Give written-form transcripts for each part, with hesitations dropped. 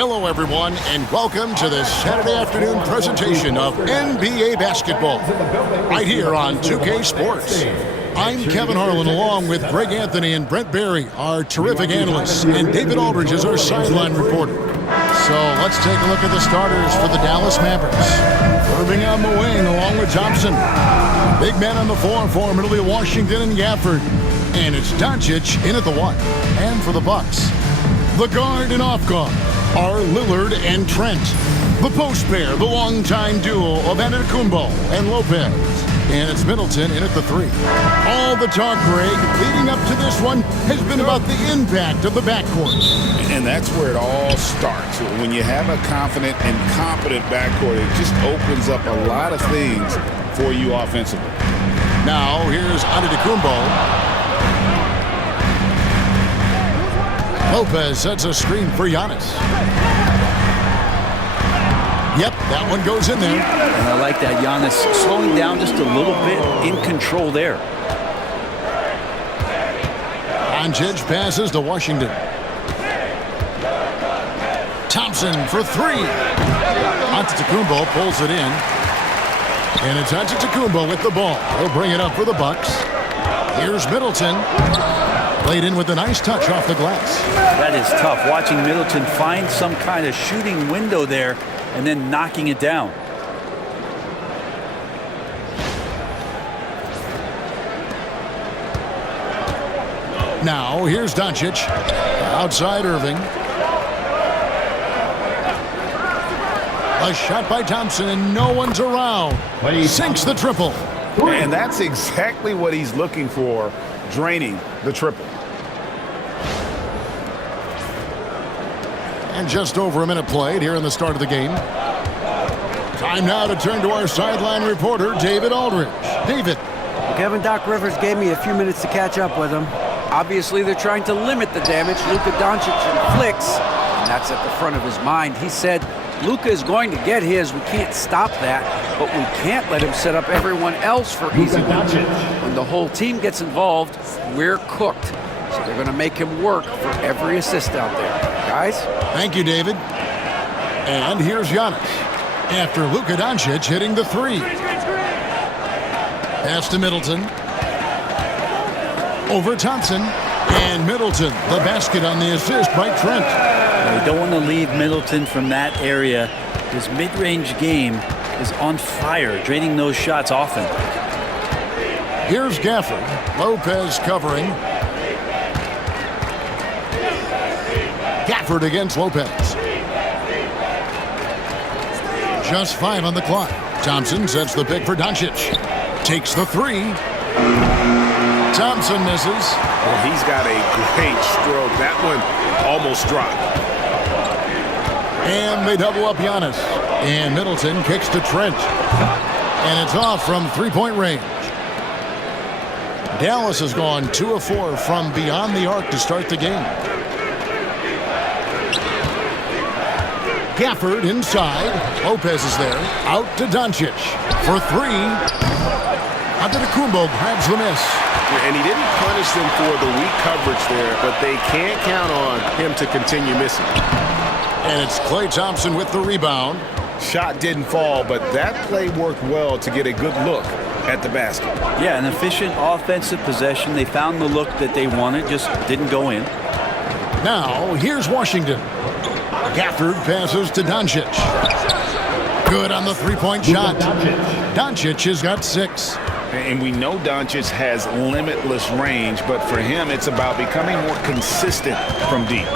Hello, everyone, and welcome to this Saturday afternoon presentation of NBA basketball right here on 2K Sports. I'm Kevin Harlan, along with Greg Anthony and Brent Barry, our terrific analysts, and David Aldridge is our sideline reporter. So let's take a look at the starters for the Dallas Mavericks. Irving on the wing along with Thompson. Big men on the floor for Milwaukee, Washington, and Gafford. And it's Doncic in at the one. And for the Bucks, the guard and off guard are Lillard and Trent. The post pair, the longtime duo of Antetokounmpo and Lopez. And it's Middleton in at the three. All the talk, Greg, leading up to this one has been about the impact of the backcourt. And that's where it all starts. When you have a confident and competent backcourt, it just opens up a lot of things for you offensively. Now, here's Antetokounmpo. Lopez sets a screen for Giannis. Yep, that one goes in there. And I like that. Giannis slowing down just a little bit, in control there. Doncic passes to Washington. Thompson for three. Antetokounmpo pulls it in. And it's Antetokounmpo with the ball. He'll bring it up for the Bucks. Here's Middleton. Played in with a nice touch off the glass. That is tough, watching Middleton find some kind of shooting window there and then knocking it down. Now, here's Doncic. Outside Irving. A shot by Thompson, and no one's around. Sinks the triple. And that's exactly what he's looking for, draining the triple. And just over a minute played here in the start of the game. Time now to turn to our sideline reporter, David Aldridge. David. Well, Kevin, Doc Rivers gave me a few minutes to catch up with him. Obviously, they're trying to limit the damage Luka Doncic inflicts, and that's at the front of his mind. He said, Luka is going to get his. We can't stop that, but we can't let him set up everyone else for easy ones. When the whole team gets involved, we're cooked. So they're going to make him work for every assist out there. Guys? Thank you, David. And here's Giannis after Luka Doncic hitting the three. Pass to Middleton. Over Thompson. And Middleton, the basket on the assist by Trent. You don't want to leave Middleton from that area. His mid-range game is on fire, draining those shots often. Here's Gafford. Lopez covering. Gafford against Lopez. Just 5 on the clock. Thompson sets the pick for Doncic. Takes the three. Thompson misses. Well, he's got a great stroke. That one almost dropped. And they double up Giannis. And Middleton kicks to Trent. And it's off from three-point range. Dallas has gone 2 of 4 from beyond the arc to start the game. Gafford inside. Lopez is there. Out to Doncic for three. Antetokounmpo grabs the miss. And he didn't punish them for the weak coverage there, but they can't count on him to continue missing. And it's Klay Thompson with the rebound. Shot didn't fall, but that play worked well to get a good look at the basket. Yeah, an efficient offensive possession. They found the look that they wanted, just didn't go in. Now, here's Washington. Gafford passes to Doncic. Good on the three-point shot. Doncic has got 6. And we know Doncic has limitless range, but for him, it's about becoming more consistent from deep.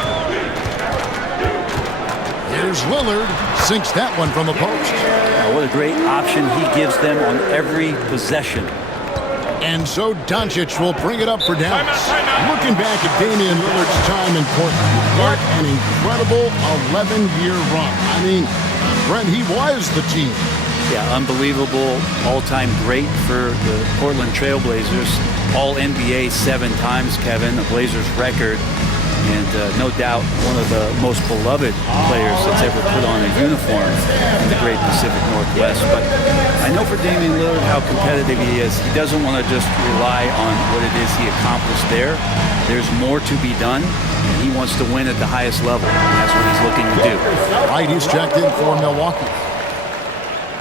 Here's Lillard. Sinks that one from the post. What a great option he gives them on every possession. And so Doncic will bring it up for Dallas. Looking back at Damian Lillard's time in Portland, what an incredible 11-year run. I mean, Brent, he was the team. Yeah, unbelievable all-time great for the Portland Trail Blazers. All NBA 7 times, Kevin, the Blazers record. and no doubt one of the most beloved players that's ever put on a uniform in the great Pacific Northwest. But I know for Damian Lillard how competitive he is. He doesn't want to just rely on what it is he accomplished there. There's more to be done, and he wants to win at the highest level, and that's what he's looking to do. Right, he's checked in for Milwaukee.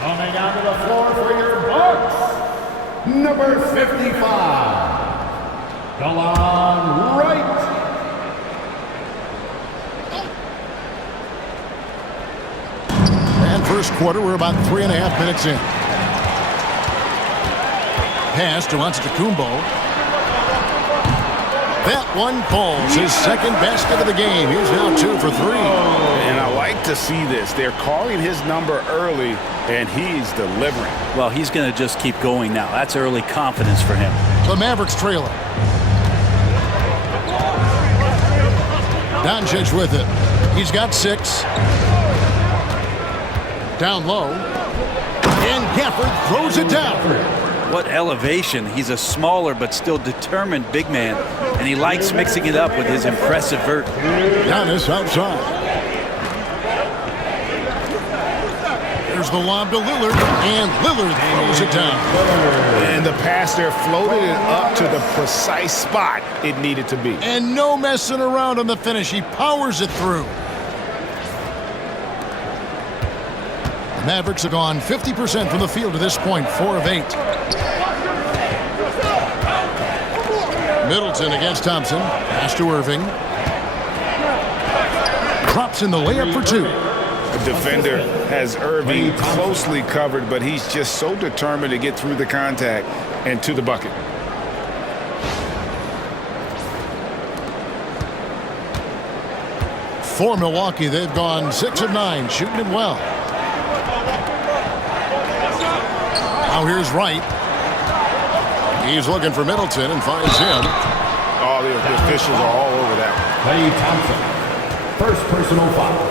Coming onto the floor for your Bucks, number 55, Delon Wright. And first quarter, we're about 3.5 minutes in. Pass to Antetokounmpo. That one falls. His second basket of the game. He's now 2 for 3. And I like to see this. They're calling his number early, and he's delivering. Well, he's going to just keep going now. That's early confidence for him. The Mavericks trailer. Doncic with it. He's got 6. Down low. And Gafford throws it down. What elevation. He's a smaller but still determined big man, and he likes mixing it up with his impressive vert. Giannis outside. There's the lob to Lillard, and Lillard throws it down. And the pass there floated it up to the precise spot it needed to be. And no messing around on the finish. He powers it through. The Mavericks have gone 50% from the field to this point, 4 of 8. Middleton against Thompson. Pass to Irving. Drops in the layup for 2. The defender has Irving closely covered, but he's just so determined to get through the contact and to the bucket. For Milwaukee, they've gone 6 of 9, shooting it well. Now here's Wright. He's looking for Middleton and finds him. Oh, the officials are all over that one. Klay Thompson, first personal foul,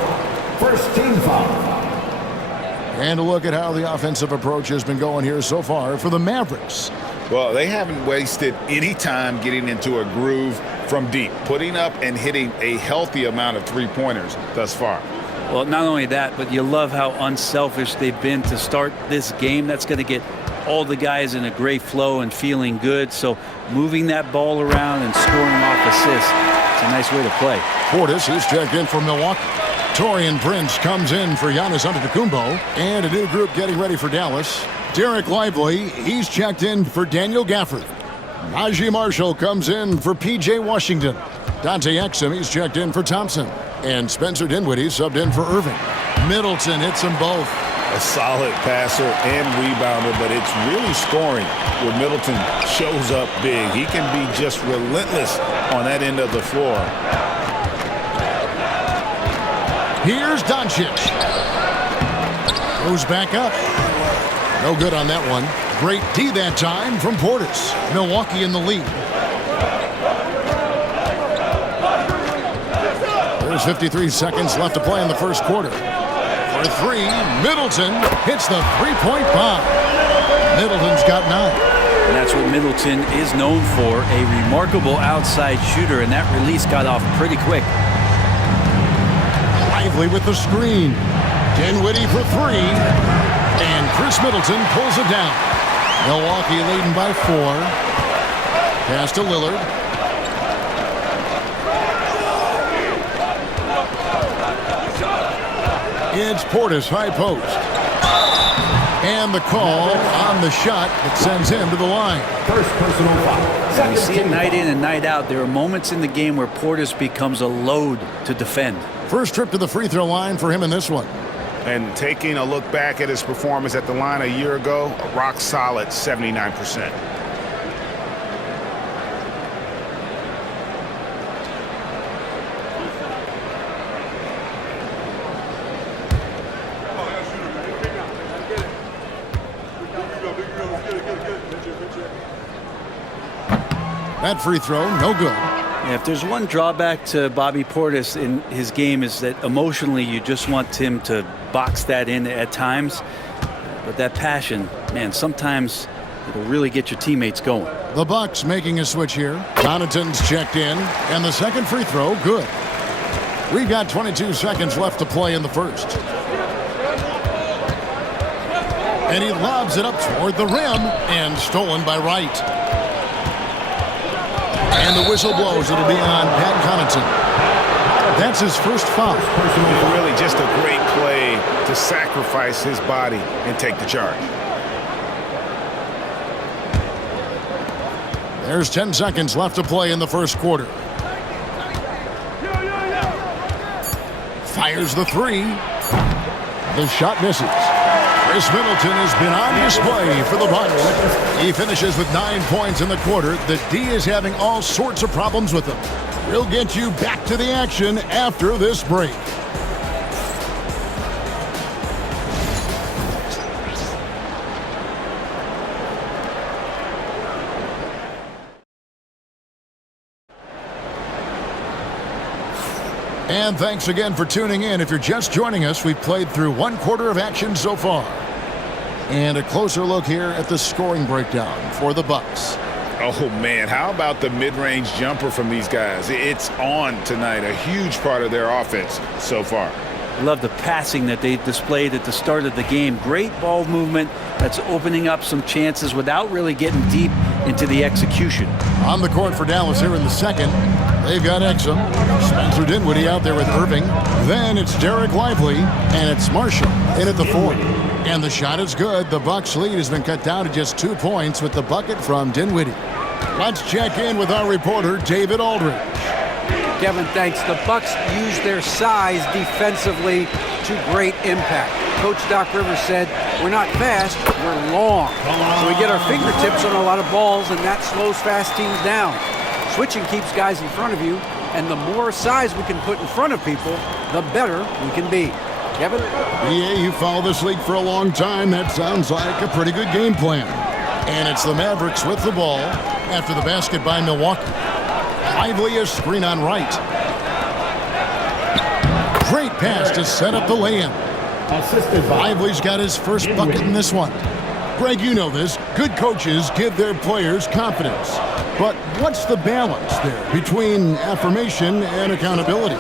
first team foul. And a look at how the offensive approach has been going here so far for the Mavericks. Well, they haven't wasted any time getting into a groove from deep, putting up and hitting a healthy amount of three-pointers thus far. Well, not only that, but you love how unselfish they've been to start this game. That's going to get all the guys in a great flow and feeling good. So moving that ball around and scoring off assists, it's a nice way to play. Portis, he's checked in for Milwaukee. Torian Prince comes in for Giannis Antetokounmpo. And a new group getting ready for Dallas. Derek Lively, he's checked in for Daniel Gafford. Najee Marshall comes in for P.J. Washington. Dante Exum, he's checked in for Thompson. And Spencer Dinwiddie subbed in for Irving. Middleton hits them both. A solid passer and rebounder, but it's really scoring where Middleton shows up big. He can be just relentless on that end of the floor. Here's Doncic. Goes back up. No good on that one. Great D that time from Portis. Milwaukee in the lead. There's 53 seconds left to play in the first quarter. For 3, Middleton hits the three-point bomb. Middleton's got 9. And that's what Middleton is known for, a remarkable outside shooter, and that release got off pretty quick. Lively with the screen. Dinwiddie for 3. And Chris Middleton pulls it down. Milwaukee leading by 4. Pass to Lillard. It's Portis, high post. And the call on the shot that sends him to the line. First personal foul. We see it night in and night out. There are moments in the game where Portis becomes a load to defend. First trip to the free throw line for him in this one. And taking a look back at his performance at the line a year ago, a rock solid 79%. That free throw, no good. Yeah, if there's one drawback to Bobby Portis in his game is that emotionally you just want him to box that in at times. But that passion, man, sometimes It'll really get your teammates going. The Bucks making a switch here. Connaughton's checked in, and the second free throw, good. We've got 22 seconds left to play in the first. And he lobs it up toward the rim, and stolen by Wright. And the whistle blows. It'll be on Pat Connaughton. That's his first foul. Really just a great play to sacrifice his body and take the charge. There's 10 seconds left to play in the first quarter. Fires the three. The shot misses. Chris Middleton has been on display for the Bucks. He finishes with 9 points in the quarter. The D is having all sorts of problems with him. We'll get you back to the action after this break. And thanks again for tuning in. If you're just joining us, we've played through one quarter of action so far. And a closer look here at the scoring breakdown for the Bucks. Oh, man, how about the mid-range jumper from these guys? It's on tonight, a huge part of their offense so far. I love the passing that they displayed at the start of the game. Great ball movement that's opening up some chances without really getting deep into the execution. On the court for Dallas here in the second, they've got Exum. Spencer Dinwiddie out there with Irving. Then it's Derek Lively, and it's Marshall in at the fourth. And the shot is good. The Bucks lead has been cut down to just 2 points with the bucket from Dinwiddie. Let's check in with our reporter, David Aldridge. Kevin, thanks. The Bucks use their size defensively to great impact. Coach Doc Rivers said, we're not fast, we're long. So we get our fingertips on a lot of balls, and that slows fast teams down. Switching keeps guys in front of you, and the more size we can put in front of people, the better we can be. Kevin? Yeah, you follow this league for a long time. That sounds like a pretty good game plan. And it's the Mavericks with the ball after the basket by Milwaukee. Lively a screen on Wright. Great pass to set up the lay-in. Lively's got his first bucket in this one. Greg, you know this. Good coaches give their players confidence. But what's the balance there between affirmation and accountability?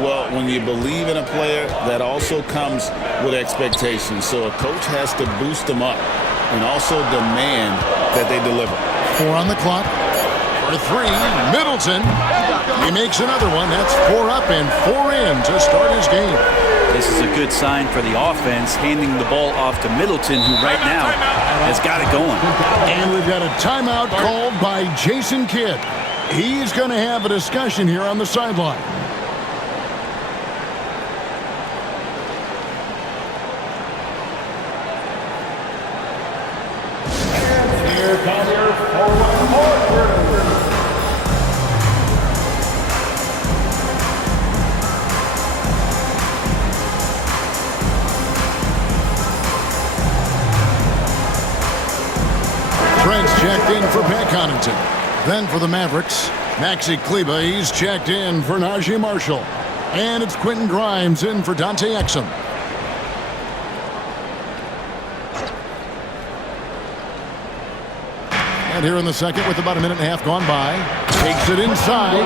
Well, when you believe in a player, that also comes with expectations. So a coach has to boost them up and also demand that they deliver. 4 on the clock. For 3, Middleton. He makes another one. That's 4 up and 4 in to start his game. This is a good sign for the offense, handing the ball off to Middleton, who right now has got it going. And we've got a timeout called by Jason Kidd. He's going to have a discussion here on the sideline. Here comes your forward court. Trent's checked in for Pat Connaughton. Then for the Mavericks, Maxi Kleber, he's checked in for Najee Marshall. And it's Quentin Grimes in for Dante Exum. And here in the second with about a minute and a half gone by, takes it inside.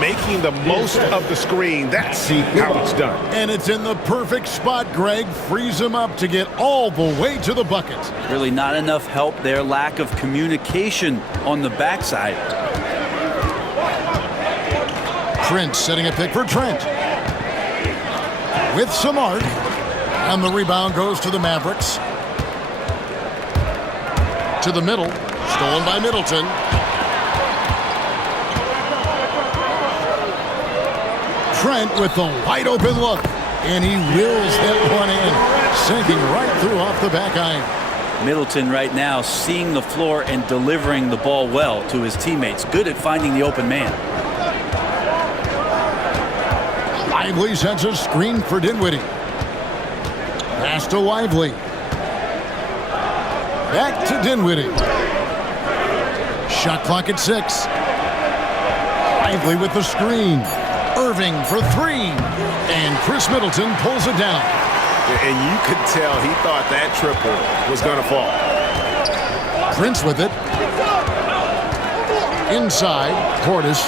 Making the most of the screen. That's how it's done. And it's in the perfect spot, Greg. Frees him up to get all the way to the bucket. Really not enough help there. Lack of communication on the backside. Trent setting a pick for Trent. With some arc. And the rebound goes to the Mavericks. To the middle. Stolen by Middleton. Trent with the wide open look. And he wills that one in. Sinking right through off the back iron. Middleton right now seeing the floor and delivering the ball well to his teammates. Good at finding the open man. Lively sets a screen for Dinwiddie. Pass to Lively. Back to Dinwiddie. Shot clock at 6. Lively with the screen. Irving for 3. And Chris Middleton pulls it down. And you could tell he thought that triple was going to fall. Prince with it. Inside, Portis.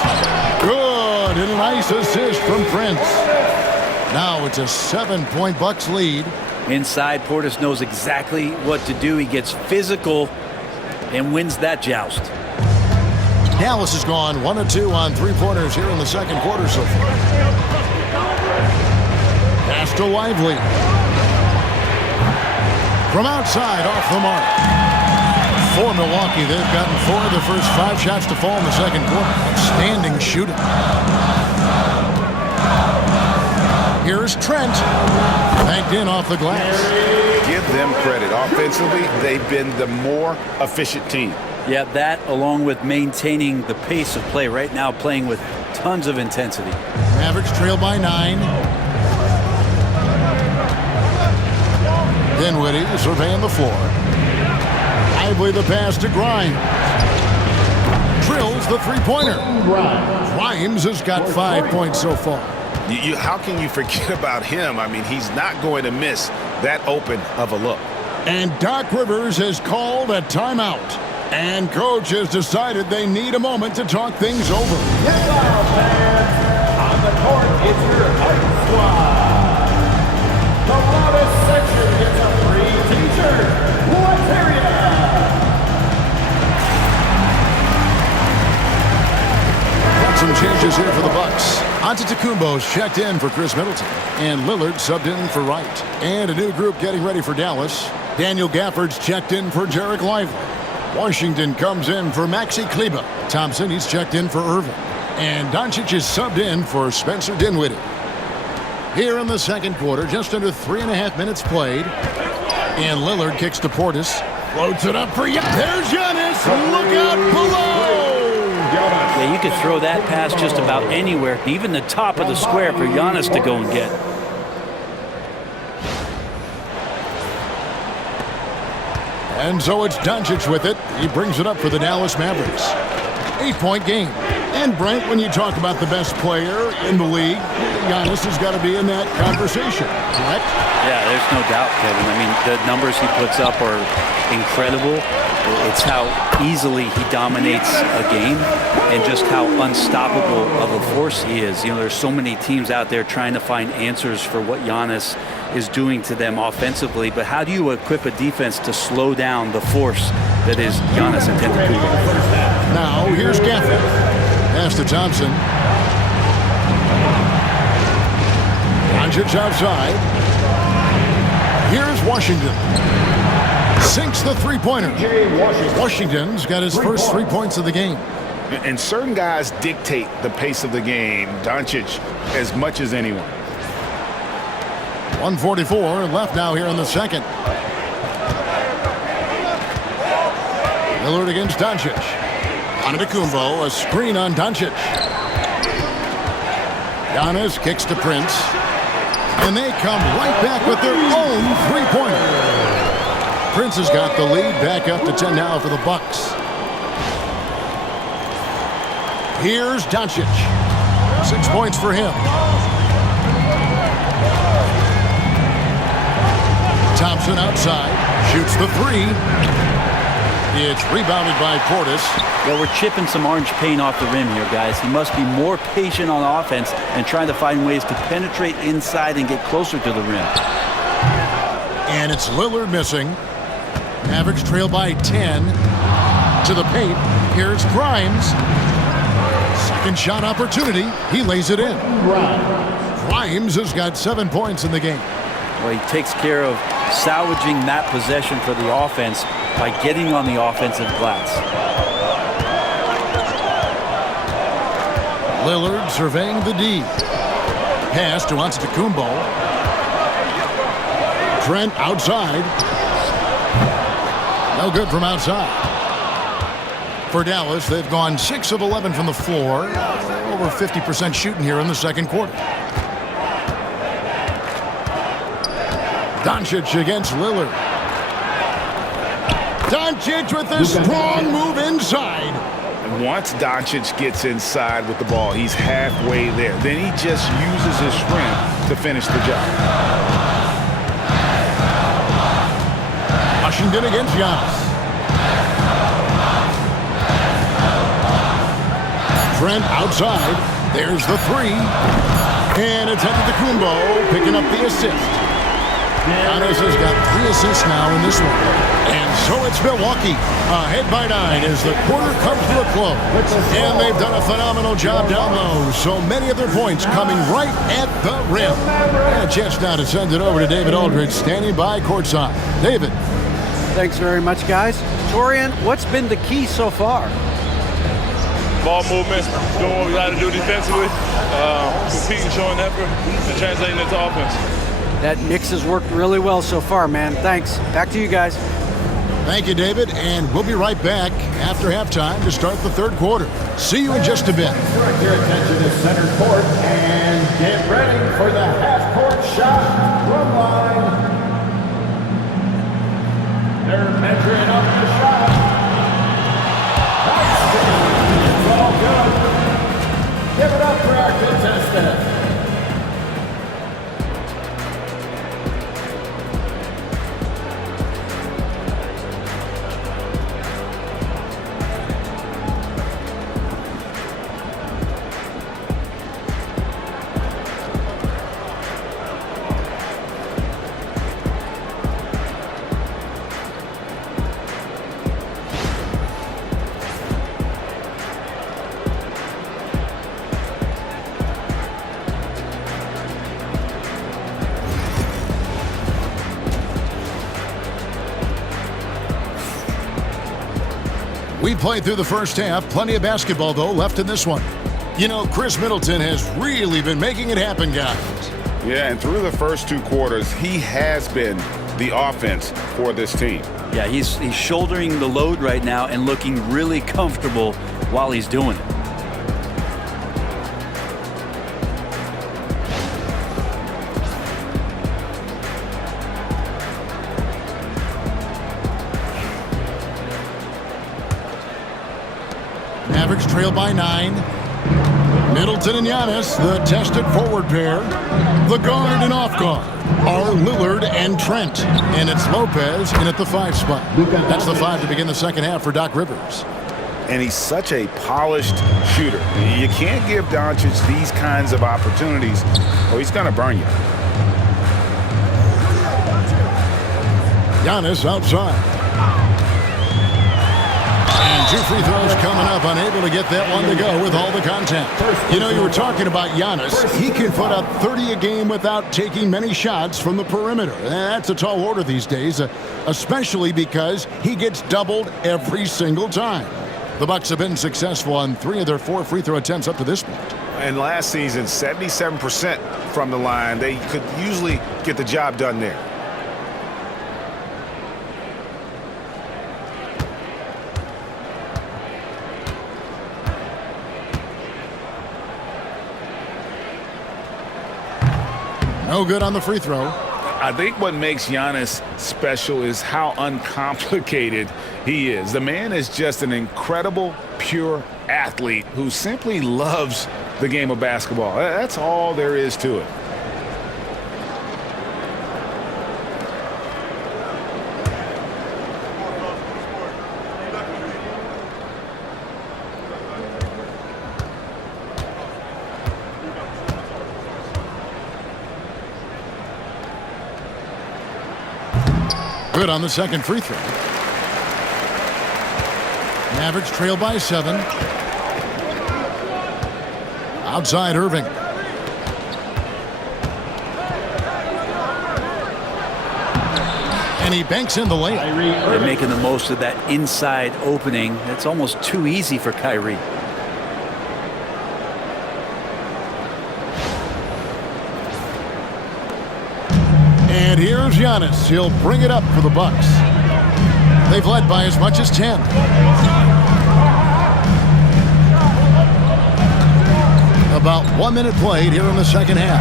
Good, and a nice assist from Prince. Now it's a 7-point Bucks lead. Inside, Portis knows exactly what to do. He gets physical and wins that joust. Dallas has gone 1 of 2 on three-pointers here in the second quarter so far. Pass to Lively. From outside, off the mark. For Milwaukee, they've gotten 4 of the first 5 shots to fall in the second quarter. Outstanding shooting. Here's Trent. Banked in off the glass. Give them credit. Offensively, they've been the more efficient team. Yeah, that along with maintaining the pace of play right now, playing with tons of intensity. Mavericks trail by 9. Dinwiddie surveying the floor. Lively the pass to Grimes. Drills the three-pointer. Grimes has got 5 points so far. How can you forget about him? I mean, he's not going to miss that open of a look. And Doc Rivers has called a timeout. And coach has decided they need a moment to talk things over. Get out, fans. On the court, it's your hype squad. The loudest section gets a free t-shirt. Let's hear ya. Some changes here for the Bucks. Antetokounmpo's checked in for Chris Middleton. And Lillard subbed in for Wright. And a new group getting ready for Dallas. Daniel Gafford's checked in for Jarek Lively. Washington comes in for Maxi Kleber. Thompson, he's checked in for Irvin. And Doncic is subbed in for Spencer Dinwiddie. Here in the second quarter, just under 3.5 minutes played. And Lillard kicks to Portis. Floats it up for you. There's Giannis. Look out below. Yeah, you could throw that pass just about anywhere, even the top of the square for Giannis to go and get. And so it's Doncic with it. He brings it up for the Dallas Mavericks. 8-point game. And Brent, when you talk about the best player in the league, Giannis has got to be in that conversation, correct? Yeah, there's no doubt, Kevin. I mean, the numbers he puts up are incredible. It's how easily he dominates a game and just how unstoppable of a force he is. You know, there's so many teams out there trying to find answers for what Giannis is doing to them offensively, but how do you equip a defense to slow down the force that is Giannis Antetokounmpo? Now, here's Gafford. Pass to Thompson. Doncic outside. Here's Washington. Sinks the three-pointer. Washington's got his first 3 points of the game. And certain guys dictate the pace of the game. Doncic as much as anyone. 1:44 left now here in the second. Lillard against Doncic. Antetokounmpo, a screen on Doncic. Giannis kicks to Prince. And they come right back with their own three-pointer. Prince has got the lead back up to 10 now for the Bucks. Here's Doncic. 6 points for him. Thompson outside. Shoots the three. It's rebounded by Portis. Well, we're chipping some orange paint off the rim here, guys. He must be more patient on offense and trying to find ways to penetrate inside and get closer to the rim. And it's Lillard missing. Mavericks trail by 10. To the paint. Here's Grimes. Second shot opportunity. He lays it in. Grimes has got 7 points in the game. Well, he takes care of salvaging that possession for the offense by getting on the offensive glass. Lillard surveying the D. Pass to Antetokounmpo. Trent outside. No good from outside. For Dallas, they've gone 6 of 11 from the floor. Over 50% shooting here in the second quarter. Doncic against Lillard. Doncic with a strong move inside. And once Doncic gets inside with the ball, he's halfway there. Then he just uses his strength to finish the job. Washington against Giannis. Trent outside. There's the three. And it's headed to Kumbo, picking up the assist. Giannis has got 3 assists now in this one. And so it's Milwaukee, ahead by 9 as the quarter comes to a close. And they've done a phenomenal job down low. So many of their points coming right at the rim. And a chance now to send it over to David Aldridge, standing by courtside. David. Thanks very much, guys. Torian, what's been the key so far? Ball movement, doing what we got to do defensively, competing, showing effort, and translating into offense. That mix has worked really well so far, man. Thanks. Back to you guys. Thank you, David, and we'll be right back after halftime to start the third quarter. See you in just a bit. Direct your attention to center court and get ready for the half-court shot from line. They're measuring up the shot. Nice. It's all good. Give it up for our contestant. We played through the first half. Plenty of basketball, though, left in this one. You know, Chris Middleton has really been making it happen, guys. Yeah, and through the first 2 quarters, he has been the offense for this team. Yeah, he's shouldering the load right now and looking really comfortable while he's doing it. Mavericks trail by 9. Middleton and Giannis, the tested forward pair. The guard and off guard are Lillard and Trent. And it's Lopez in at the 5 spot. That's the 5 to begin the second half for Doc Rivers. And he's such a polished shooter. You can't give Doncic these kinds of opportunities or he's going to burn you. Giannis outside. And 2 free throws coming up, unable to get that one to go with all the contact. You know, you were talking about Giannis. He can put up 30 a game without taking many shots from the perimeter. That's a tall order these days, especially because he gets doubled every single time. The Bucks have been successful on 3 of their 4 free throw attempts up to this point. And last season, 77% from the line. They could usually get the job done there. No good on the free throw. I think what makes Giannis special is how uncomplicated he is. The man is just an incredible, pure athlete who simply loves the game of basketball. That's all there is to it. Good on the second free throw. Mavericks trail by 7. Outside Irving. And he banks in the layup. They're making the most of that inside opening. It's almost too easy for Kyrie. And here's Giannis. He'll bring it up for the Bucks. They've led by as much as 10. About 1 minute played here in the second half.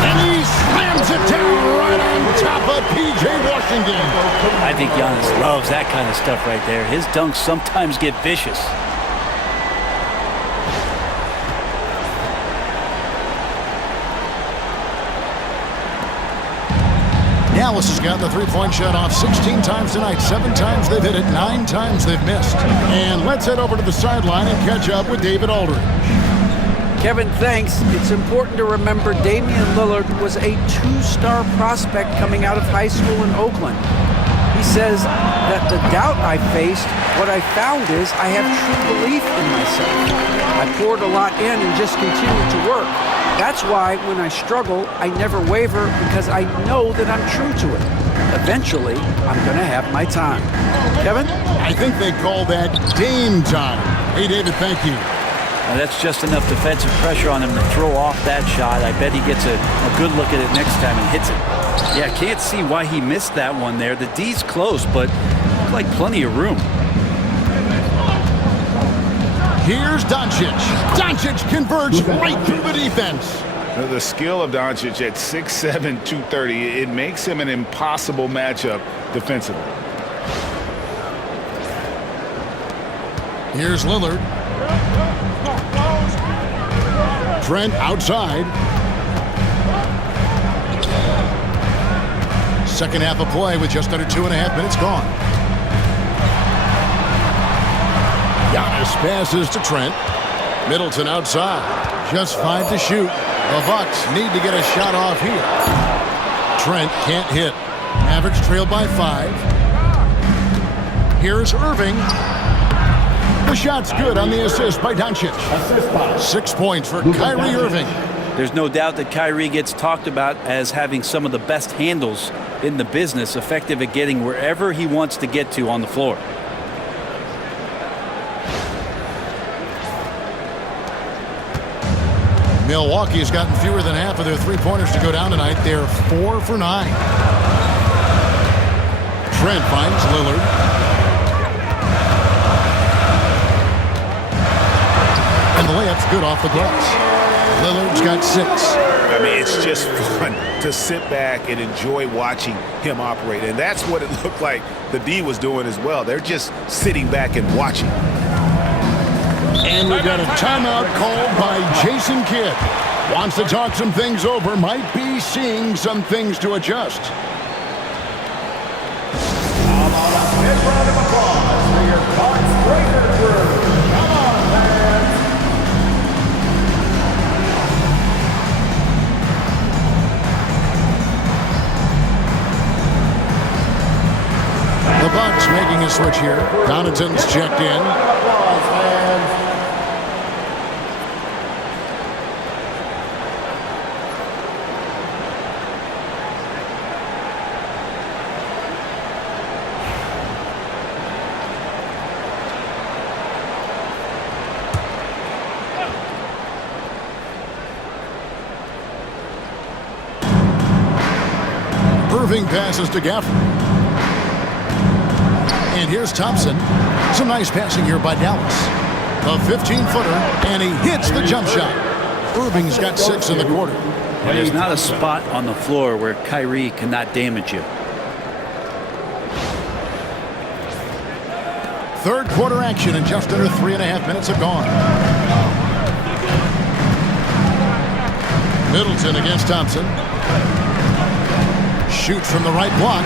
And he slams it down right on top of P.J. Washington. I think Giannis loves that kind of stuff right there. His dunks sometimes get vicious. Dallas has gotten the three-point shot off 16 times tonight. 7 times they've hit it, 9 times they've missed. And let's head over to the sideline and catch up with David Aldridge. Kevin, thanks. It's important to remember Damian Lillard was a 2-star prospect coming out of high school in Oakland. He says that the doubt I faced, what I found is I have true belief in myself. I poured a lot in and just continued to work. That's why when I struggle, I never waver because I know that I'm true to it. Eventually, I'm going to have my time. Kevin? I think they call that Dame time. Hey, David, thank you. Now that's just enough defensive pressure on him to throw off that shot. I bet he gets a good look at it next time and hits it. Yeah, can't see why he missed that one there. The D's close, but like plenty of room. Here's Doncic. Doncic converts right through the defense. The skill of Doncic at 6'7", 230, it makes him an impossible matchup defensively. Here's Lillard. Trent outside. Second half of play with just under 2.5 minutes gone. Giannis passes to Trent. Middleton outside. Just 5 to shoot. The Bucks need to get a shot off here. Trent can't hit. Mavericks trail by 5. Here's Irving. The shot's good on the assist by Doncic. 6 points for Kyrie Irving. There's no doubt that Kyrie gets talked about as having some of the best handles in the business, effective at getting wherever he wants to get to on the floor. Milwaukee has gotten fewer than half of their three-pointers to go down tonight. They're 4 for 9. Trent finds Lillard. And the layup's good off the glass. Lillard's got 6. I mean, it's just fun to sit back and enjoy watching him operate. And that's what it looked like the D was doing as well. They're just sitting back and watching. And we've got a timeout called by Jason Kidd. Wants to talk some things over. Might be seeing some things to adjust. How about a big round of applause for your Bucks breaker crew? Come on, fans! The Bucks making a switch here. Connaughton's checked in. Applause, fans! Irving passes to Gafford. And here's Thompson. Some nice passing here by Dallas. A 15-footer, and he hits the jump shot. Irving's got 6 in the quarter. And there's not a spot on the floor where Kyrie cannot damage you. Third quarter action, and just under 3.5 minutes have gone. Middleton against Thompson. Shoots from the right block.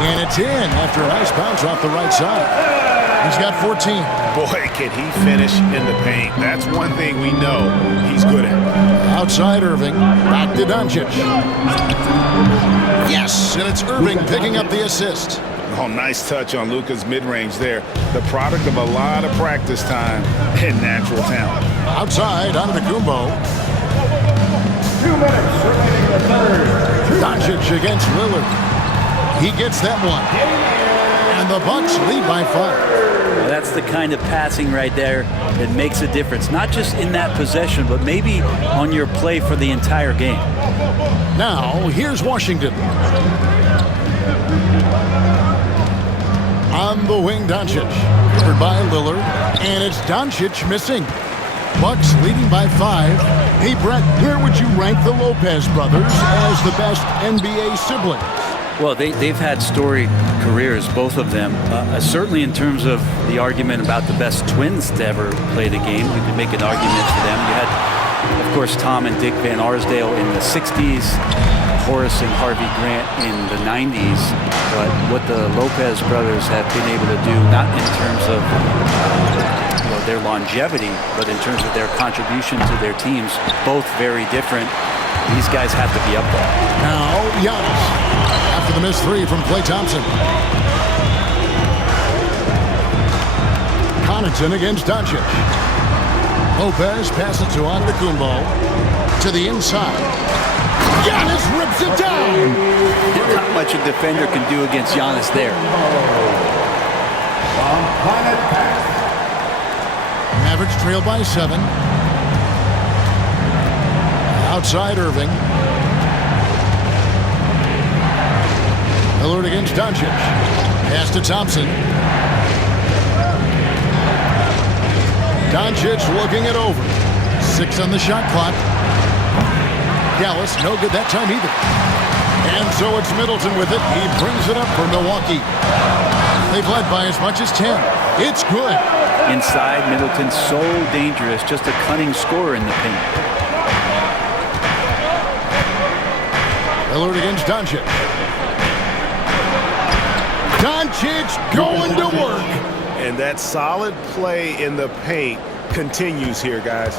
And it's in after a nice bounce off the right side. He's got 14. Boy, can he finish in the paint. That's one thing we know he's good at. Outside Irving. Back to Doncic. Yes, and it's Irving picking up the assist. Oh, nice touch on Luka's mid-range there. The product of a lot of practice time and natural talent. Outside, Antetokounmpo. 2 minutes remaining in the third. Doncic against Lillard. He gets that one. And the Bucks lead by 5. Well, that's the kind of passing right there that makes a difference. Not just in that possession, but maybe on your play for the entire game. Now, here's Washington. On the wing, Doncic. Covered by Lillard. And it's Doncic missing. Bucks leading by 5. Hey, Brett, where would you rank the Lopez brothers as the best NBA siblings? Well, they've had storied careers, both of them. Certainly in terms of the argument about the best twins to ever play the game, you could make an argument for them. You had, of course, Tom and Dick Van Arsdale in the 60s. Horace and Harvey Grant in the 90s, but what the Lopez brothers have been able to do, not in terms of their longevity, but in terms of their contribution to their teams, both very different. These guys have to be up there. Now, Giannis, after the missed three from Klay Thompson. Connaughton against Doncic. Lopez passes to Antetokounmpo. To the inside. Giannis rips it down. Not much a defender can do against Giannis there. Mavericks trail by 7. Outside Irving. Lillard against Doncic. Pass to Thompson. Doncic looking it over. 6 on the shot clock. Dallas, no good that time either. And so it's Middleton with it. He brings it up for Milwaukee. They've led by as much as 10. It's good. Inside, Middleton's so dangerous. Just a cunning scorer in the paint. Lillard against Doncic. Doncic going to work. And that solid play in the paint continues here, guys.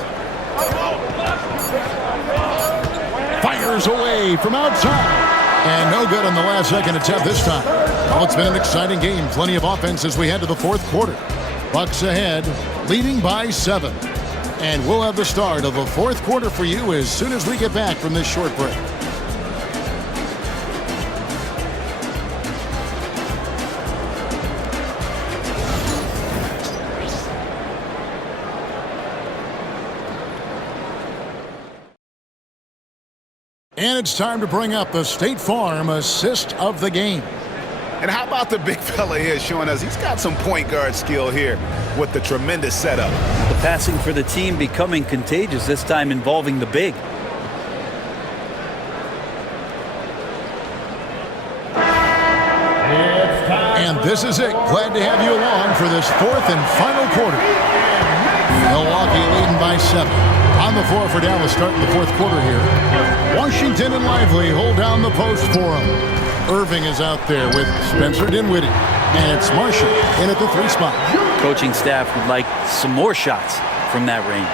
Fires away from outside. And no good on the last second attempt this time. Well, it's been an exciting game. Plenty of offense as we head to the fourth quarter. Bucks ahead, leading by 7. And we'll have the start of the fourth quarter for you as soon as we get back from this short break. And it's time to bring up the State Farm assist of the game. And how about the big fella here showing us he's got some point guard skill here with the tremendous setup. The passing for the team becoming contagious, this time involving the big. And this is it. Glad to have you along for this fourth and final quarter. Milwaukee leading by 7. On the floor for Dallas starting the fourth quarter here. Washington and Lively hold down the post for him. Irving is out there with Spencer Dinwiddie. And it's Marshall in at the 3 spot. Coaching staff would like some more shots from that range.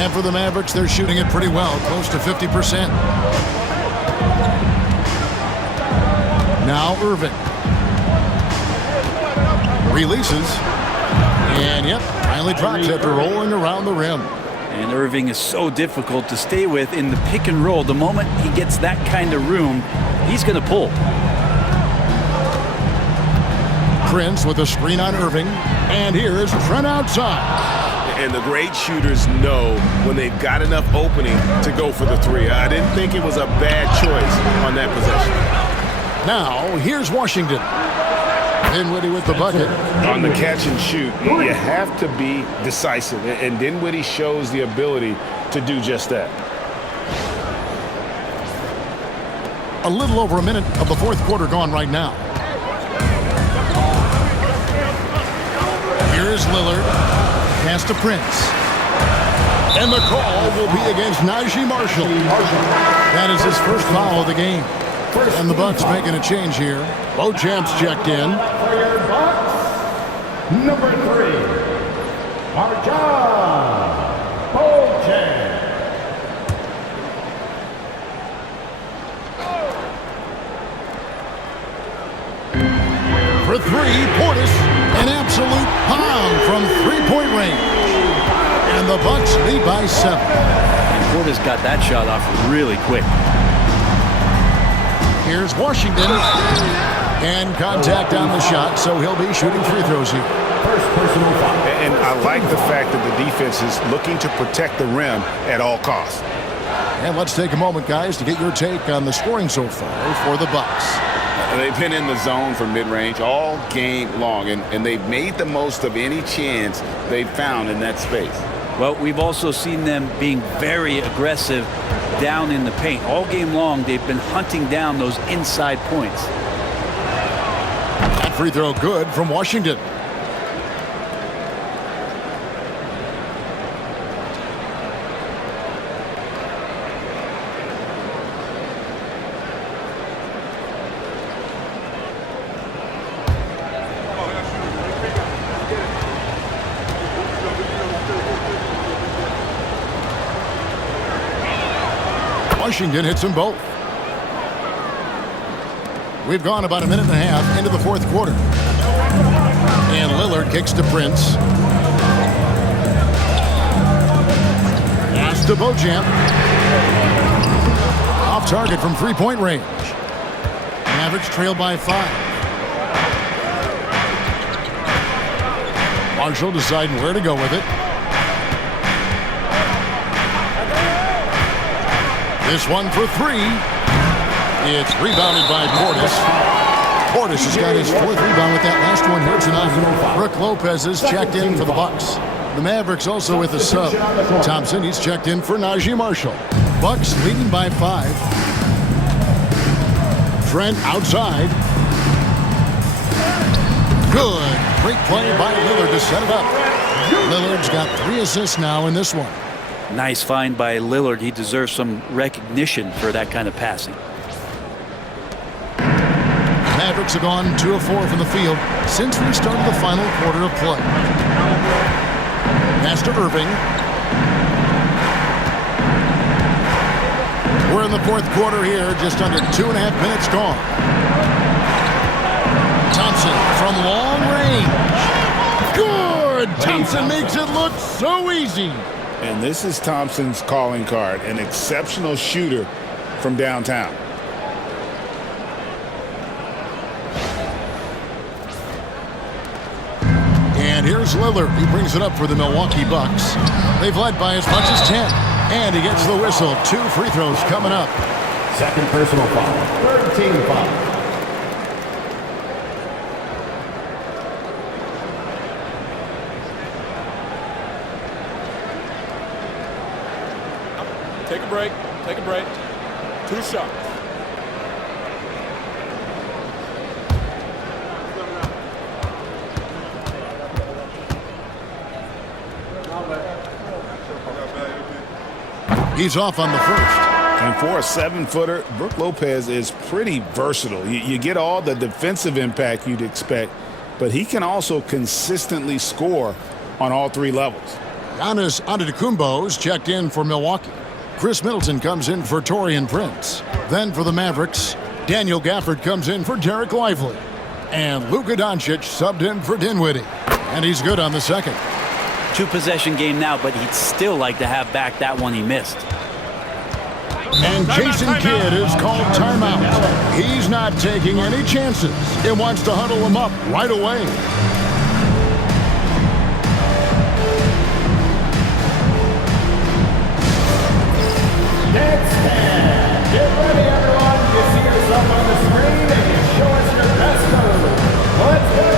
And for the Mavericks, they're shooting it pretty well, close to 50%. Now Irving. Releases. And yep, finally drops after rolling around the rim. And Irving is so difficult to stay with in the pick and roll. The moment he gets that kind of room, he's going to pull. Prince with a screen on Irving. And here's Trent outside. And the great shooters know when they've got enough opening to go for the 3. I didn't think it was a bad choice on that possession. Now, here's Washington. Dinwiddie with the bucket. On the catch and shoot, you have to be decisive, and Dinwiddie shows the ability to do just that. A little over a minute of the fourth quarter gone right now. Here's Lillard. Pass to Prince. And the call will be against Najee Marshall. That is his first foul of the game. And the Bucks making a change here. Beauchamp's checked in. For your Bucks, number 3, Arjan Beauchamp. For 3, Portis, an absolute pound from 3-point range. And the Bucks lead by 7. And Portis got that shot off really quick. Here's Washington. And contact on the shot, so he'll be shooting free throws here. First personal foul. And I like the fact that the defense is looking to protect the rim at all costs. And let's take a moment, guys, to get your take on the scoring so far for the Bucks. They've been in the zone for mid-range all game long, and they've made the most of any chance they've found in that space. Well, we've also seen them being very aggressive down in the paint. All game long, they've been hunting down those inside points. That free throw good from Washington. Washington hits them both. We've gone about a minute and a half into the fourth quarter. And Lillard kicks to Prince. Pass to Beauchamp. Off target from three-point range. Mavericks trail by 5. Marshall deciding where to go with it. This one for 3. It's rebounded by Portis. Portis has got his 4th rebound with that last one here tonight. Brook Lopez is checked in for the Bucks. The Mavericks also with a sub. Thompson, he's checked in for Najee Marshall. Bucks leading by 5. Trent outside. Good. Great play by Lillard to set it up. Lillard's got 3 assists now in this one. Nice find by Lillard. He deserves some recognition for that kind of passing. Mavericks have gone 2 of 4 from the field since we started the final quarter of play. Pass to Irving. We're in the fourth quarter here, just under 2.5 minutes gone. Thompson from long range. Good! Thompson makes it look so easy. And this is Thompson's calling card, an exceptional shooter from downtown. And here's Lillard. He brings it up for the Milwaukee Bucks. They've led by as much as 10. And he gets the whistle. 2 free throws coming up. Second personal foul. Third team foul. Take a break. Take a break. 2 shots. He's off on the first. And for a 7-footer, Brook Lopez is pretty versatile. You get all the defensive impact you'd expect, but he can also consistently score on all 3 levels. Giannis Antetokounmpo's checked in for Milwaukee. Chris Middleton comes in for Taurean Prince. Then for the Mavericks, Daniel Gafford comes in for Derek Lively. And Luka Doncic subbed in for Dinwiddie. And he's good on the second. 2-possession game now, but he'd still like to have back that one he missed. And Jason Kidd is called timeout. He's not taking any chances. He wants to huddle him up right away. Next man. Get ready, everyone. You see yourself on the screen and you show us your best move. Let's go.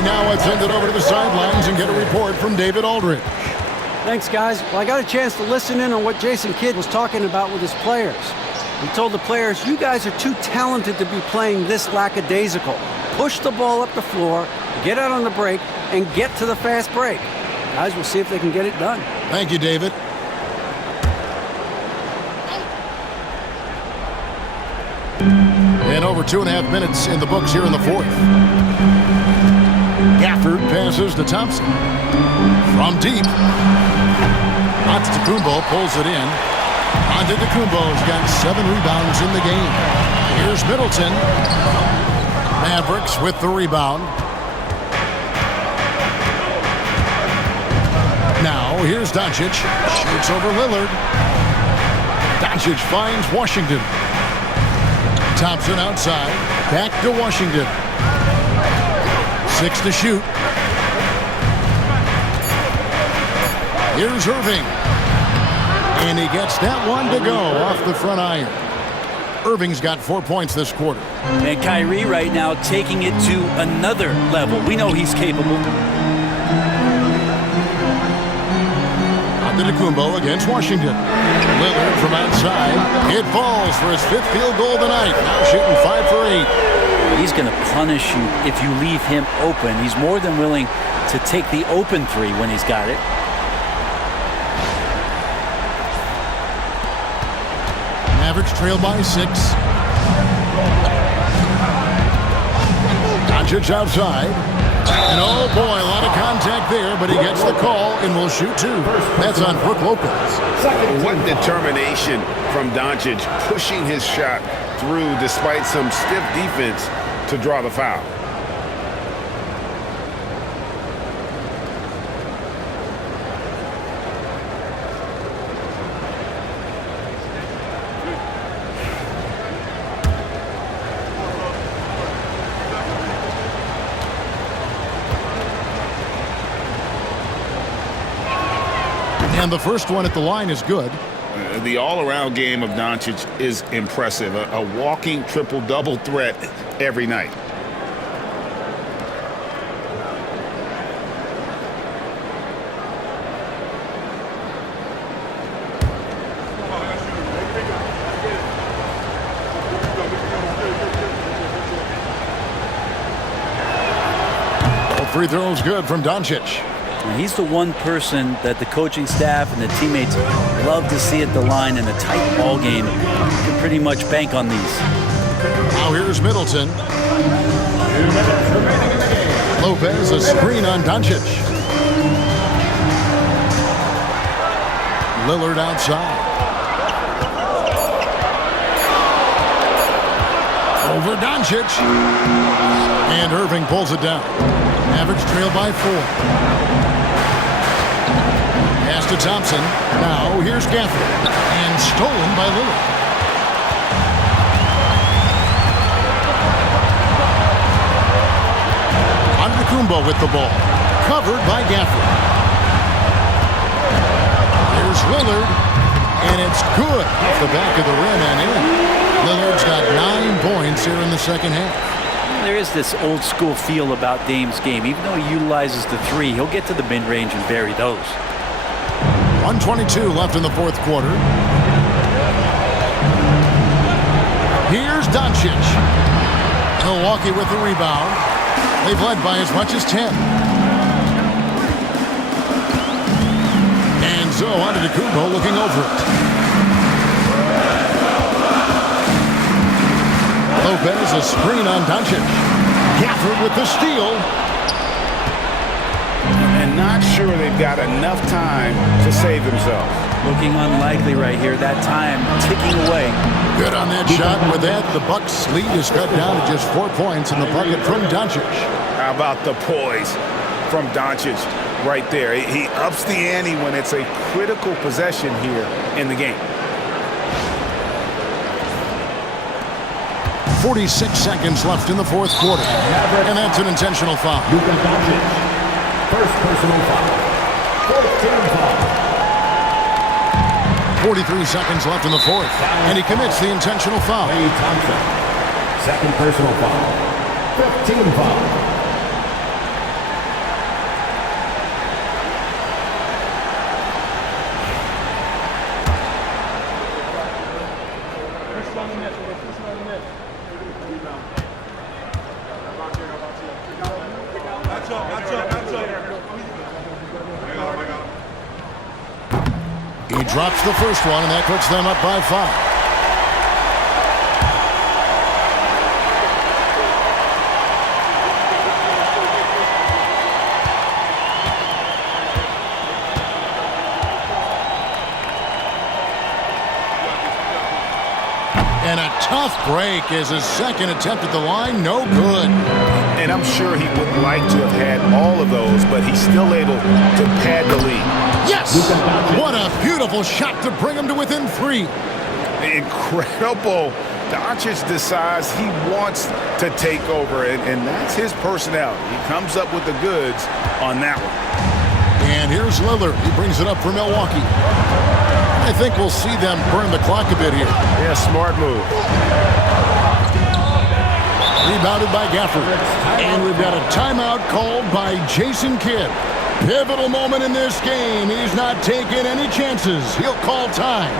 Now let's send it over to the sidelines and get a report from David Aldridge. Thanks, guys. Well, I got a chance to listen in on what Jason Kidd was talking about with his players. He told the players, you guys are too talented to be playing this lackadaisical. Push the ball up the floor, get out on the break, and get to the fast break. Guys, we'll see if they can get it done. Thank you, David. And over 2.5 minutes in the books here in the fourth. Gafford passes to Thompson. From deep. Antetokounmpo pulls it in. Antetokounmpo's got 7 rebounds in the game. Here's Middleton. Mavericks with the rebound. Now here's Doncic. Shoots over Lillard. Doncic finds Washington. Thompson outside. Back to Washington. 6 to shoot. Here's Irving. And he gets that one to go off the front iron. Irving's got 4 points this quarter. And Kyrie right now taking it to another level. We know he's capable. Antetokounmpo against Washington. Lillard from outside. It falls for his 5th field goal of the night. Now shooting 5 for 8. He's going to punish you if you leave him open. He's more than willing to take the open 3 when he's got it. Mavericks trail by 6. Doncic outside. And oh boy, a lot of contact there, but he gets the call and will shoot two. That's on Brook Lopez. What determination from Doncic, pushing his shot through despite some stiff defense to draw the foul. And the first one at the line is good. The all-around game of Doncic is impressive. A walking triple-double threat every night. All free throws good from Doncic. He's the one person that the coaching staff and the teammates love to see at the line in a tight ball game. You can pretty much bank on these. Now here's Middleton. Lopez, a screen on Doncic. Lillard outside. Over Doncic. And Irving pulls it down. Mavericks trail by 4. Pass to Thompson. Now here's Gafford. And stolen by Lillard. Antetokounmpo with the ball. Covered by Gafford. Here's Lillard. And it's good off the back of the rim and in. Lillard's got 9 points here in the second half. There is this old school feel about Dame's game. Even though he utilizes the three, he'll get to the mid-range and bury those. 1:22 left in the fourth quarter. Here's Doncic. Milwaukee with the rebound. They've led by as much as 10. And so Antetokounmpo looking over it. Lopez, a screen on Doncic. Gafford with the steal. And not sure they've got enough time to save themselves. Looking unlikely right here. That time ticking away. Good on that shot. And with that, the Bucks' lead is cut down to just 4 points in the bucket from Doncic. How about the poise from Doncic right there? He ups the ante when it's a critical possession here in the game. 46 seconds left in the fourth quarter. And that's an intentional foul. Luka Doncic. First personal foul. Fourth team foul. 43 seconds left in the fourth. And he commits the intentional foul. Klay Thompson. Second personal foul. 15 foul. He drops the first one, and that puts them up by 5. And a tough break is his second attempt at the line. No good. And I'm sure he would like to have had all of those, but he's still able to pad the lead. Yes! What a beautiful shot to bring him to within 3. Incredible. Doncic decides he wants to take over, and that's his personality. He comes up with the goods on that one. And here's Lillard. He brings it up for Milwaukee. I think we'll see them burn the clock a bit here. Yeah, smart move. Rebounded by Gafford. And we've got a timeout called by Jason Kidd. Pivotal moment in this game. He's not taking any chances. He'll call time.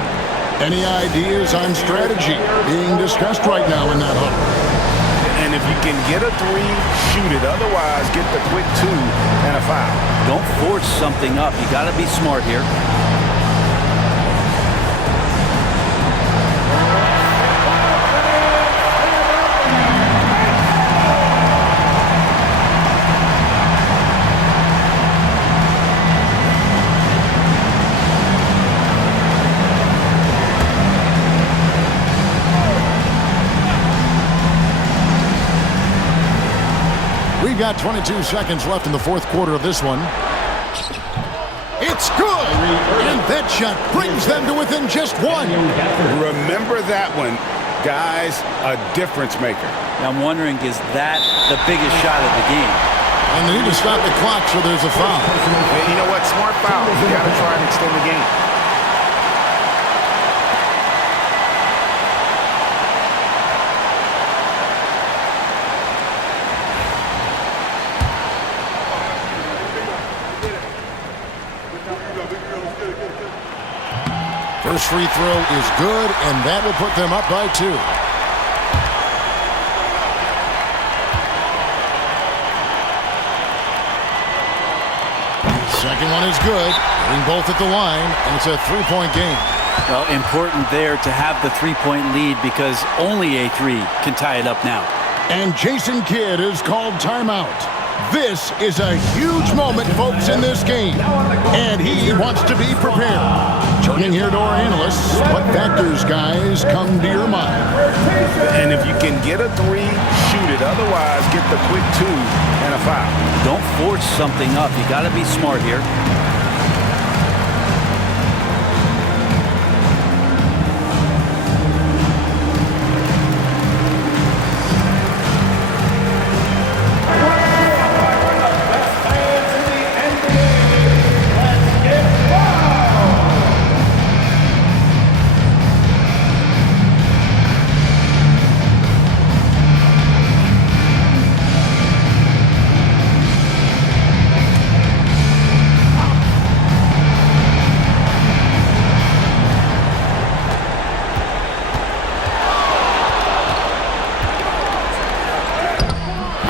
Any ideas on strategy being discussed right now in that huddle? And if you can get a 3, shoot it. Otherwise, get the quick 2 and a foul. Don't force something up. You got to be smart here. got 22 seconds left in the fourth quarter of this one. It's good! And that shot brings them to within just one. Remember that one. Guys, a difference maker. Now I'm wondering, is that the biggest shot of the game? And they need to stop the clock, so there's a foul. And you know what? Smart foul. You got to try and extend the game. First free throw is good, and that will put them up by 2. Second one is good. Hitting both at the line, and it's a 3-point game. Well, important there to have the 3-point lead because only a 3 can tie it up now. And Jason Kidd is called timeout. This is a huge moment, folks, in this game. And he wants to be prepared. Turning here to our analysts, what factors, guys, come to your mind? And if you can get a 3, shoot it. Otherwise, get the quick 2 and a foul. Don't force something up. You got to be smart here.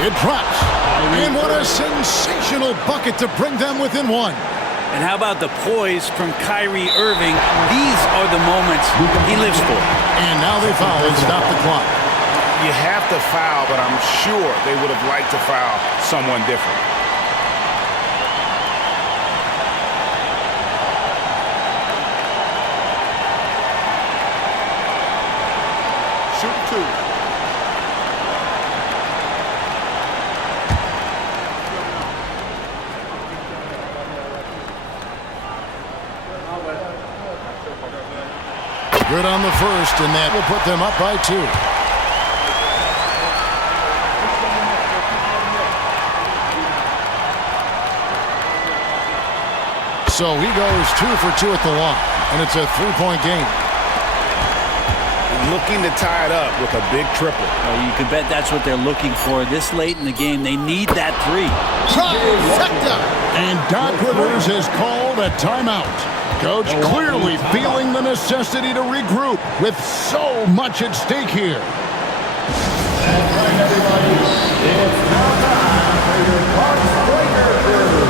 It drops. And what a sensational bucket to bring them within 1. And how about the poise from Kyrie Irving? These are the moments he lives for. And now they foul and stop the clock. You have to foul, but I'm sure they would have liked to foul someone different. Shoot 2. Good on the first, and that will put them up by 2. So he goes 2 for 2 at the line, and it's a 3-point game. Looking to tie it up with a big triple. Well, you can bet that's what they're looking for. This late in the game, they need that 3. Trifecta! And Doc Rivers has called a timeout. Coach clearly feeling the necessity to regroup with so much at stake here. That's right, everybody. It's now time for your Bucks breaker crew.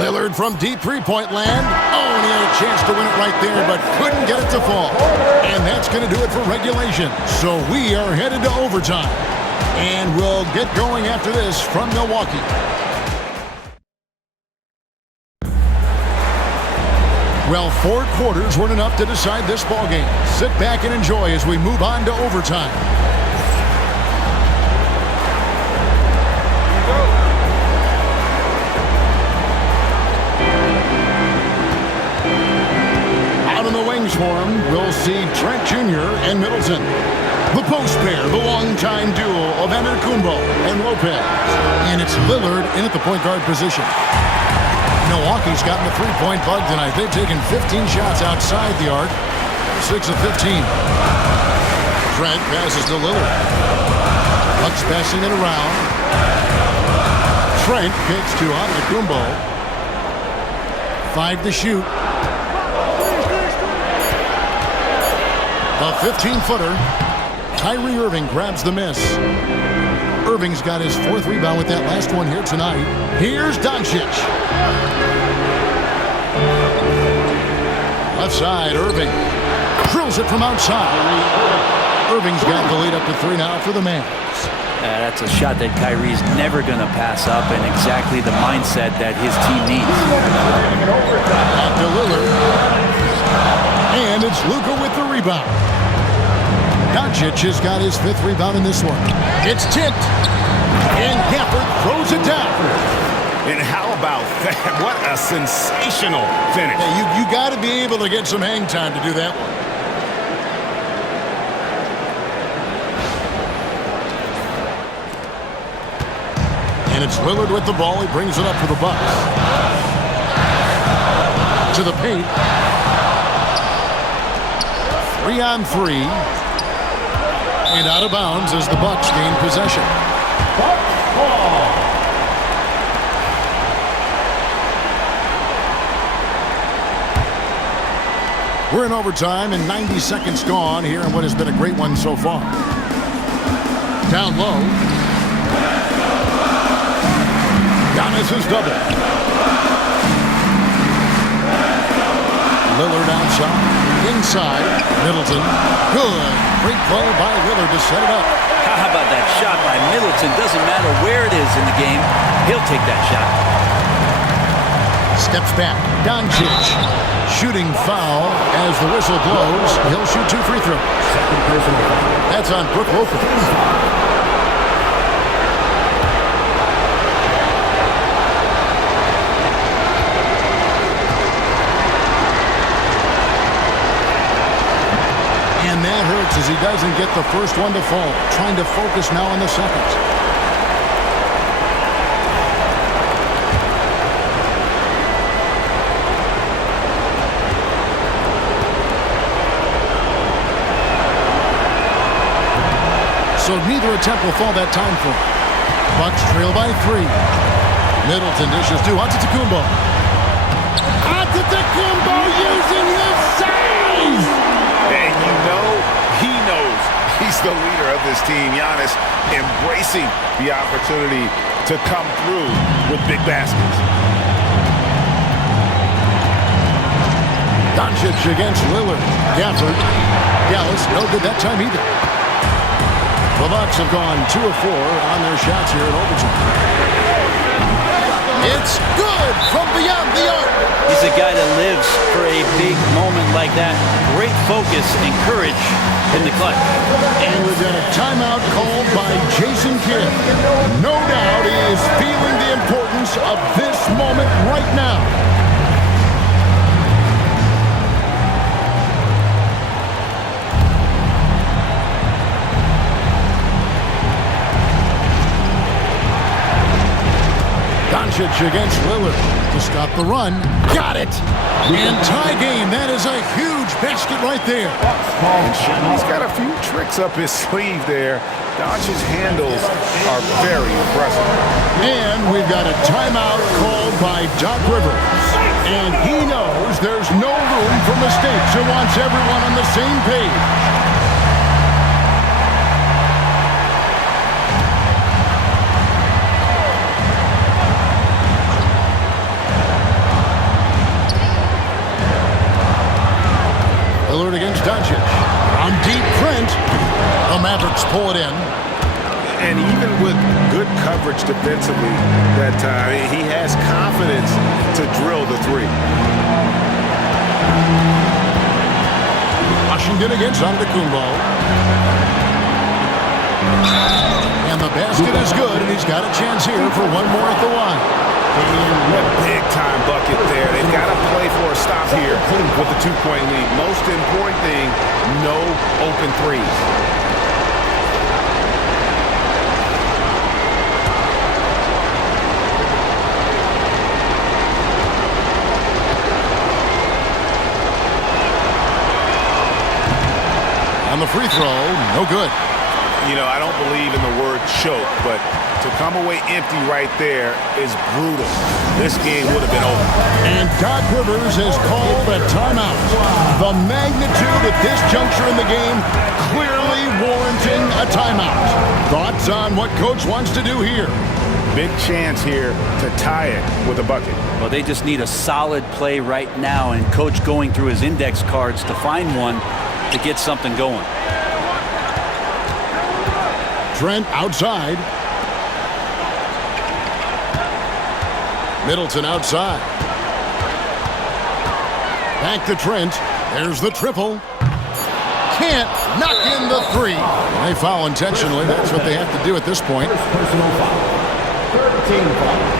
Lillard from deep three-point land. Oh, and he had a chance to win it right there, but couldn't get it to fall. And that's going to do it for regulation. So we are headed to overtime. And we'll get going after this from Milwaukee. Well, 4 quarters weren't enough to decide this ballgame. Sit back and enjoy as we move on to overtime. For him, we'll see Trent Jr. and Middleton. The post pair, the longtime duo of Antetokounmpo and Lopez. And it's Lillard in at the point guard position. Milwaukee's gotten the 3-point bug tonight. They've taken 15 shots outside the arc. 6 of 15. Trent passes to Lillard. Bucks passing it around. Trent kicks to Antetokounmpo. 5 to shoot. A 15-footer. Kyrie Irving grabs the miss. Irving's got his 4th rebound with that last one here tonight. Here's Doncic. Left side, Irving. Drills it from outside. Irving's got the lead up to 3 now for the Mavs. That's a shot that Kyrie's never going to pass up, and exactly the mindset that his team needs. Back to Lillard. And it's Luka with the rebound. Doncic has got his 5th rebound in this one. It's tipped. And Gafford throws it down. And how about that? What a sensational finish. Yeah, you got to be able to get some hang time to do that one. And it's Lillard with the ball. He brings it up for the Bucks. To the paint. 3-on-3. And out of bounds as the Bucks gain possession. Bucks ball. We're in overtime and 90 seconds gone here in what has been a great one so far. Down low. Giannis is double. Lillard outside. Inside. Middleton. Good. Great play by Lillard to set it up. How about that shot by Middleton? Doesn't matter where it is in the game. He'll take that shot. Steps back. Doncic. Shooting foul as the whistle blows. He'll shoot 2 free throws. That's on Brook Lopez. And that hurts as he doesn't get the first one to fall. Trying to focus now on the second. So neither attempt will fall that time for him. Bucks trail by 3. Middleton dishes to Antetokounmbo. Antetokounmbo using his size! And you know, he knows he's the leader of this team. Giannis embracing the opportunity to come through with big baskets. Doncic against Lillard. Gafford. Dallas, no good that time either. The Bucks have gone 2 of 4 on their shots here in overtime. It's good from beyond the arc. He's a guy that lives for a big moment like that. Great focus and courage in the clutch. And we've got a timeout called by Jason Kidd. No doubt he is feeling the importance of this moment right now. Doncic against Lillard to stop the run. Got it! And tie game. That is a huge basket right there. And he's got a few tricks up his sleeve there. Doncic's handles are very impressive. And we've got a timeout called by Doc Rivers. And he knows there's no room for mistakes and wants everyone on the same page. Lillard against Doncic. On deep print. The Mavericks pull it in. And even with good coverage defensively that time, he has confidence to drill the 3. Washington against Antetokounmbo. And the basket is good, and he's got a chance here for one more at the line. A big-time bucket there. They've got to play for a stop here with the 2-point lead. Most important thing, no open threes. On the free throw, no good. You know, I don't believe in the word choke, but to come away empty right there is brutal. This game would have been over. And Doc Rivers has called a timeout. The magnitude at this juncture in the game clearly warranting a timeout. Thoughts on what Coach wants to do here? Big chance here to tie it with a bucket. Well, they just need a solid play right now, and Coach going through his index cards to find one to get something going. Trent outside. Middleton outside. Back to Trent. There's the triple. Can't knock in the three. They foul intentionally. That's what they have to do at this point. First personal foul. 13 foul.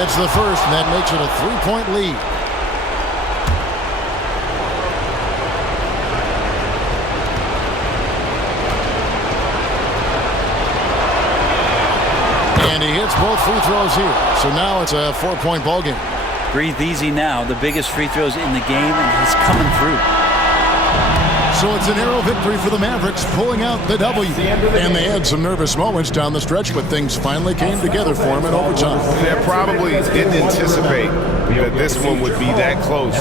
It's the first, and that makes it a 3-point lead. And he hits both free throws here. So now it's a 4-point ball game. Breathe easy now. The biggest free throws in the game, and he's coming through. So it's a narrow victory for the Mavericks, pulling out the W. And they had some nervous moments down the stretch, but things finally came together for them in overtime. They probably didn't anticipate that this one would be that close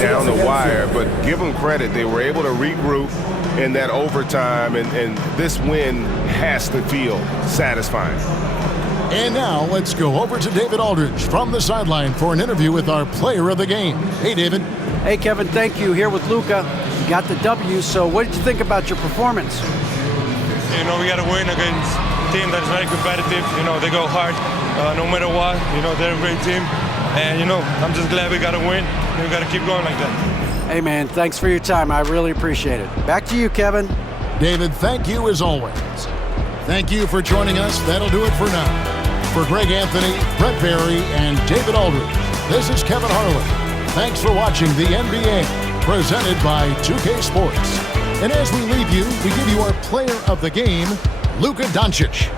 down the wire, but give them credit. They were able to regroup in that overtime, and this win has to feel satisfying. And now let's go over to David Aldridge from the sideline for an interview with our player of the game. Hey, David. Hey, Kevin, thank you. Here with Luka. You got the W, so what did you think about your performance? You know, we got to win against a team that is very competitive. You know, they go hard no matter what. You know, they're a great team. And, you know, I'm just glad we got to win. We got to keep going like that. Hey, man, thanks for your time. I really appreciate it. Back to you, Kevin. David, thank you as always. Thank you for joining us. That'll do it for now. For Greg Anthony, Brett Barry, and David Aldridge, this is Kevin Harlan. Thanks for watching the NBA, presented by 2K Sports. And as we leave you, we give you our player of the game, Luka Doncic.